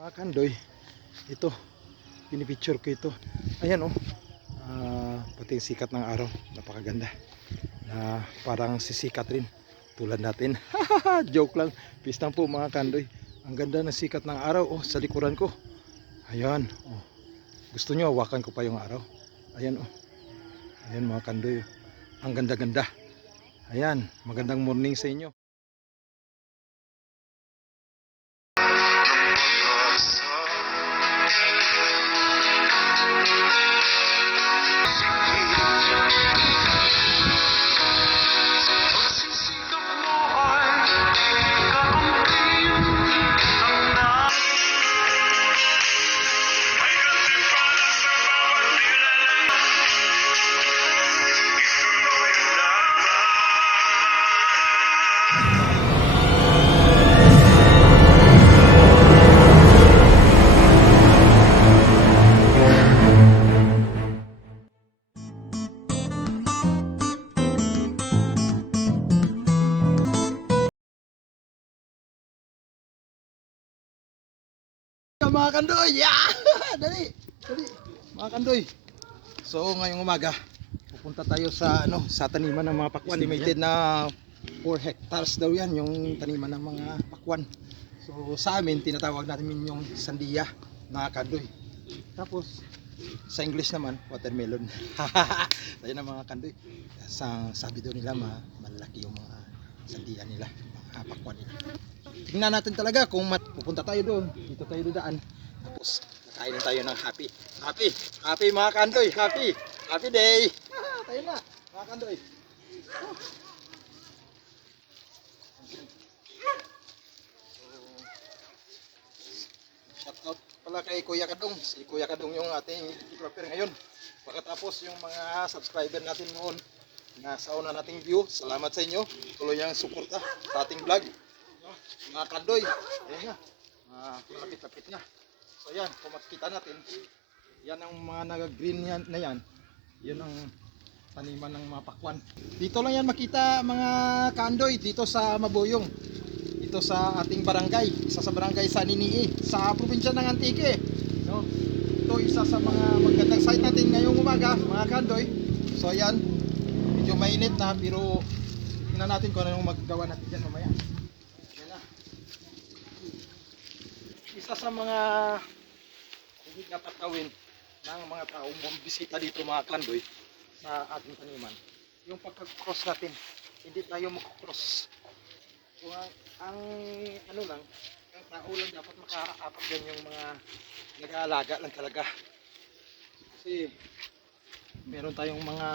Mga kandoy, ito, pinipicture ko ito. Ayan oh, pati yung sikat ng araw, napakaganda. Parang sisikat rin, tulad natin. Joke lang, peace lang po mga kandoy. Ang ganda ng sikat ng araw oh, sa likuran ko. Ayan oh, gusto nyo hawakan ko pa yung araw. Ayan oh, ayan mga kandoy oh. Ang ganda-ganda. Ayan, magandang morning sa inyo. Mga kandoy, yeah! Dali, dali. Mga kandoy. So ngayong umaga, pupunta tayo sa sa taniman ng mga pakwan. Estimated na 4 hectares daw 'yan yung taniman ng mga pakwan. So sa amin tinatawag natin yung sandiya, mga kandoy. Tapos sa English naman, watermelon. Ayun na mga kandoy. Sabi daw nila malaki yung mga sandiya nila, mga pakwan nila. Tingnan natin talaga kung pupunta tayo doon. Dito tayo daan. Tapos kakain tayo ng happy mga kandoy. Happy day. Tayo na mga kandoy. Shout out pala kay Kuya Kadong. Si Kuya Kadong yung ating photographer ngayon. Pagkatapos yung mga subscriber natin noon, nasa una nating view. Salamat sa inyo. Tuloy ang suporta sa ating vlog. Mga kandoy, ayan na, malapit-lapit na. So yan, kung makikita natin, yan ang mga nag-green na yan, yan ang taniman ng mga pakwan. Dito lang yan makita mga kandoy, dito sa Mabuyong, dito sa ating barangay, isa sa barangay sa Ninii, sa probinsya ng Antique. No? Ito isa sa mga magandang site natin ngayong umaga, mga kandoy. So yan, medyo mainit na, pero tingnan natin kung anong magagawa natin dyan mamaya. Isa sa mga hindi dapat gawin ng mga taong bumibisita dito mga kandoy sa ating taniman, yung pagka-cross natin, hindi tayo mag-cross. So ang lang, ang tao lang dapat makaapak yan yung mga nag-aalaga lang talaga. Kasi meron tayong mga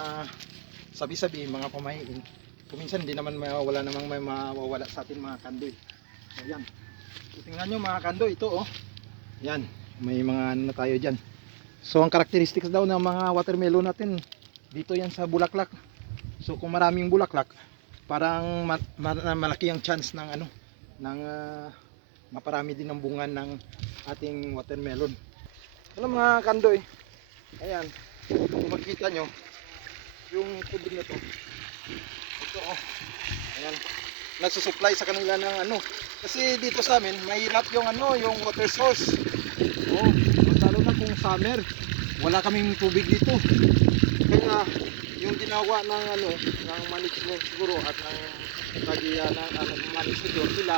sabi-sabi, mga pamahiin. Kuminsan hindi naman wala namang may mawawala sa atin mga kandoy. So yan. Tingnan nyo mga kandoy, ito oh. Yan, may mga na tayo dyan. So ang characteristics daw ng mga watermelon natin, dito yan sa bulaklak. So kung maraming bulaklak, parang malaki ang chance ng maparami din ang bunga ng ating watermelon. Ano mga kandoy, ayan, kung makikita nyo, yung tubig na to, ito oh, ayan, nagsusupply sa kanila ng kasi dito sa amin mahirap yung yung water source. Oh, lalo na kung summer, wala kaming tubig dito. Kaya yung ginawa ng ng management siguro at ng kagiya ng management sila,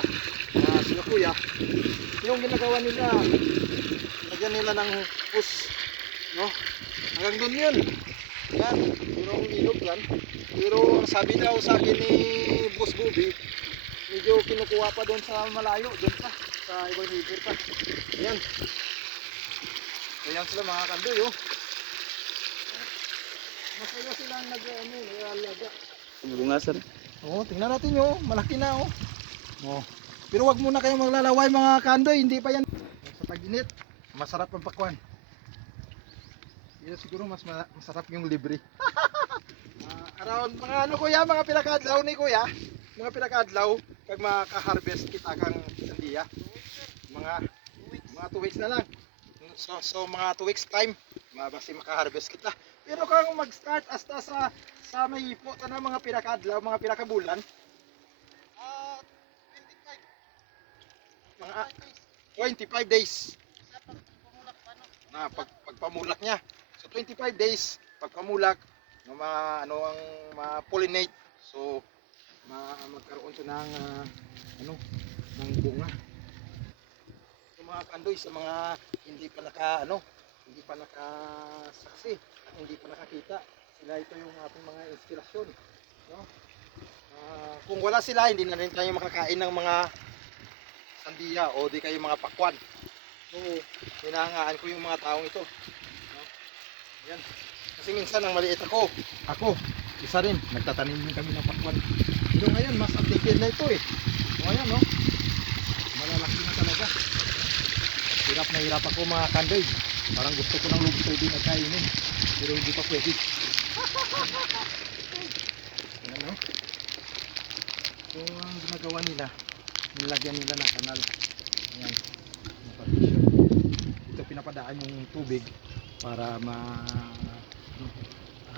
sila kuya, yung ginagawa nila, lagyan nila ng hose, no? Hanggang doon yun. Yan, yung ilog yan. Pero sabi daw sa akin ni Boss Bobby, medyo kinukuha pa doon sa malayo, doon pa sa ibang river pa. Ayan. Ayan sila mga kandoy oh. Masaya silang nag-alaga. Bunga sir. Oo, tingnan natin oh, malaki na oh. Oh. Pero wag muna kayong maglalaway mga kandoy, hindi pa yan. Sa tag-init, masarap ang pakwan. Yan siguro masarap yung libre. Around mga kuya, mga pinakadlaw ni kuya. Mga pinakadlaw, pag maka-harvest kita kang sandiya, mga 2 weeks na lang. So mga 2 weeks time, mabasi maka-harvest kita. Pero kung mag-start hasta sa may hipo na mga pinakadlaw, mga pinakabulan, 25. Mga 25 days. Na pagpamulak niya. So 25 days pagpamulak no ano ang ma-pollinate. So magkaroon siya ng ano ng bunga. So mga kandoy sa mga hindi pa hindi pa nakasaksi at hindi pa nakakita, sila ito yung ating mga inspirasyon, no? Kung wala sila, hindi na rin tayo makakain ng mga sandiya o di kayo mga pakwan. So, hinahangaan ko yung mga taong ito. No? Ayan. Kasi minsan ang maliit ako, isa rin, nagtatanim din kami ng pakwan. Pero ngayon, mas updated na ito eh. O ayan, no? Malalaki na talaga. Hirap na hirap ako mga kandoy. Parang gusto ko ng lubos din na kainin. Pero hindi pa pwede. Ayan, no? So, ang ginagawa nila, nilagyan nila ng kanal. Ayan. Ito pinapadaan yung tubig para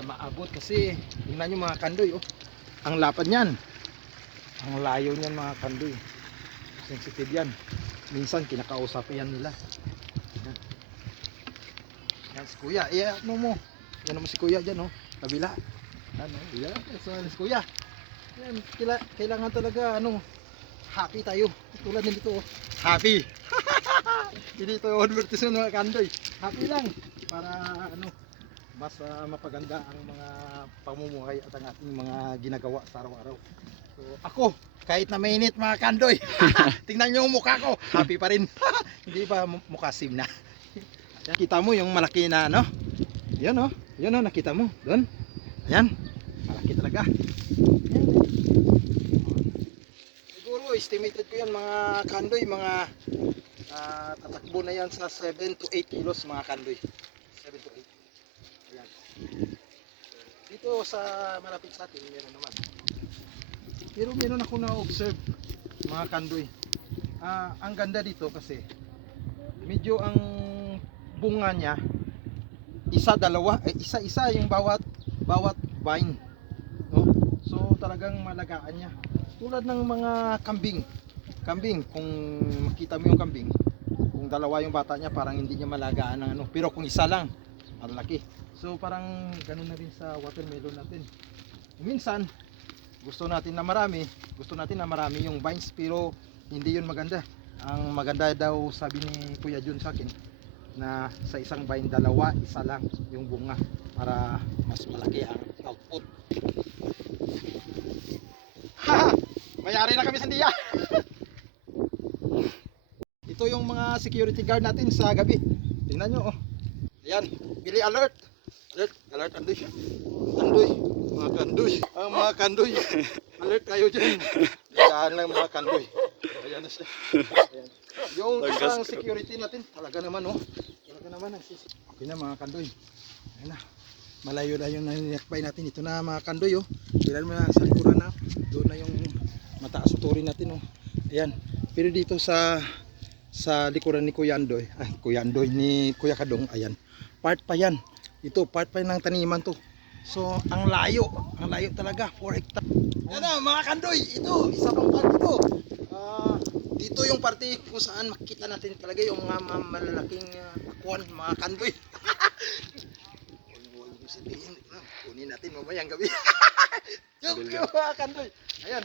maabot kasi tingnan nyo mga kandoy, oh. Ang lapad niyan, ang layo niyan mga kandoy, sensitive yan. Minsan kinakausap yan nila. Yan si kuya, ano mo yan naman si kuya dyan, oh, kabila. Ano, yan, so si kuya yan, kailangan talaga happy tayo tulad nito, oh. Happy. Hindi ito advertisement mga kandoy. Happy lang para mas mapaganda ang mga pamumuhay at ang ating mga ginagawa sa araw-araw. So ako, kahit na mainit mga kandoy, tingnan nyo yung mukha ko, happy pa rin. Hindi ba mukha sim na? Kita mo yung malaki na yan, yun, nakita mo doon. Ayan, malaki talaga. Ayan. Siguro estimated ko yan mga kandoy, mga tatakbo na yan sa 7 to 8 kilos mga kandoy. 7 to 8. Ayan. Dito sa malapit sa atin meron naman. Pero meron ako na-observe mga kandoy. Ang ganda dito kasi medyo ang bunga niya isa-isa yung bawat vine, no? So talagang malagaan niya. Tulad ng mga kambing, kung makita mo yung kambing, kung dalawa yung bata niya parang hindi niya malagaan ng pero kung isa lang malaki. So parang ganoon na rin sa watermelon natin. Minsan gusto natin na marami yung vines pero hindi yun maganda. Ang maganda daw sabi ni Kuya Jun sa akin na sa isang vine dalawa, isa lang yung bunga para mas malaki ang output. Mayari na kami sa diya. Ito yung mga security guard natin sa gabi. Tingnan nyo, oh. Ayan, Billy alert. Alert, andoy siya. Mga kandoy. Ang mga kandoy. Alert kayo dyan. Dahan lang mga kandoy. Ayan na siya. Ayan. Yung isang security natin, talaga naman, oh. Talaga naman. Okay na mga kandoy. Ayan na. Malayo na yung naninakbay natin. Ito na mga kandoy, oh. Kailan mo na sa likuran na. Doon na yung mataas uturin natin, oh. Ayan. Pero dito sa likuran ni Kuya Andoy, ni Kuya Kadong, ayan. Part pa yan. Ito, part pa ng taniman to. So, ang layo talaga, 4 hectares. Ayan na, mga kandoy, ito, isa pang part ito. Dito yung parte kung saan makikita natin talaga yung mga malalaking pakwan, mga kandoy. Kunin natin mamayang gabi. Yung mga kandoy. Ayan,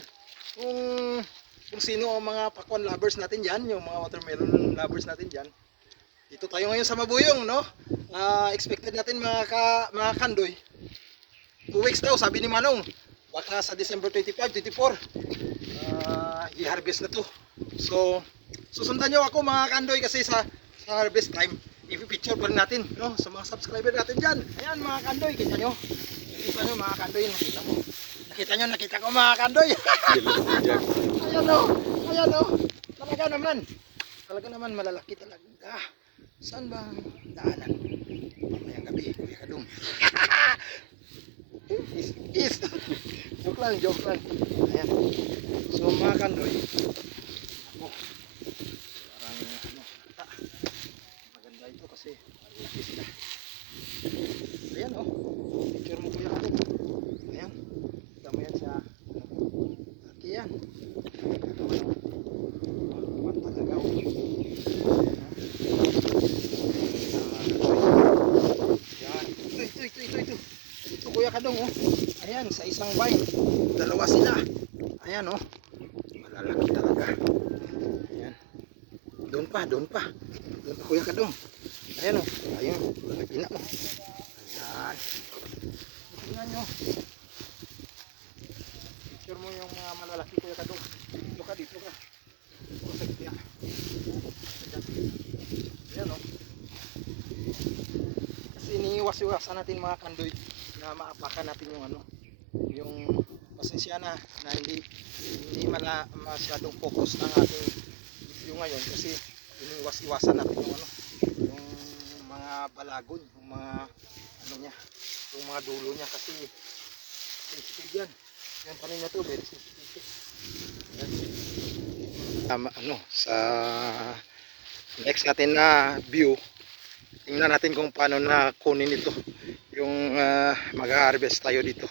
kung sino ang mga pakwan lovers natin dyan, yung mga watermelon lovers natin dyan, dito tayo ngayon sa Mabuyong, no? Expected natin mga kandoy 2 weeks daw, sabi ni Manong. Baka sa December 25, 24 i-harvest na to. So susundan nyo ako mga kandoy kasi sa harvest time i-picture pa rin natin, no? Sa mga subscriber natin dyan. Ayan mga kandoy, kita nyo mga kandoy, nakita ko mga kandoy. Ayan o, talaga naman malalaki talaga. Saan ba ang daanan? Mamayang gabi, Kuya Kadong. Is. Joke lang. Ayan. So mga kandoy, ako, parang maganda ito kasi malaki sila. Ayan o, picture mo Kuya Kadong. Ayan, kita mo yan sa laki yan. Talaga o. oh. Ayan, sa isang vine. Dalawa sila. Ayan oh. Malalaki talaga. Ayan. Doon pa, doon pa. Doon pa Kuya Kadong. Ayan oh. Ayun, lalaki na oh. Ayan. Tingnan nyo. Picture mo yung mga malalaki Kuya Kadong. Dito ka, dito ka. Dito sa gitya. Ayan oh. Kasi iniiwas-iwasan natin mga kandoy na maapakan natin yung ano, yung pasensya na hindi masyadong focus ng ating video ngayon kasi iniiwas-iwasan natin yung ano, yung mga balagon, yung mga ano niya, yung mga dulo niya kasi sensitive yan. Yung panin na to, very sensitive. Ano, sa next natin na view, tingnan natin kung paano na kunin ito yung mag-harvest tayo dito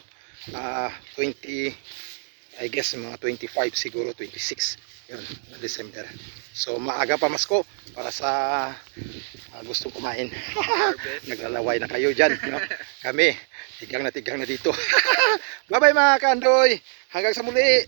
20, I guess mga 25 siguro, 26 yun, na December. So maaga pa Masko para sa gustong kumain. Naglalaway na kayo dyan, no? Kami tigang na dito. Bye bye mga kandoy, hanggang sa muli.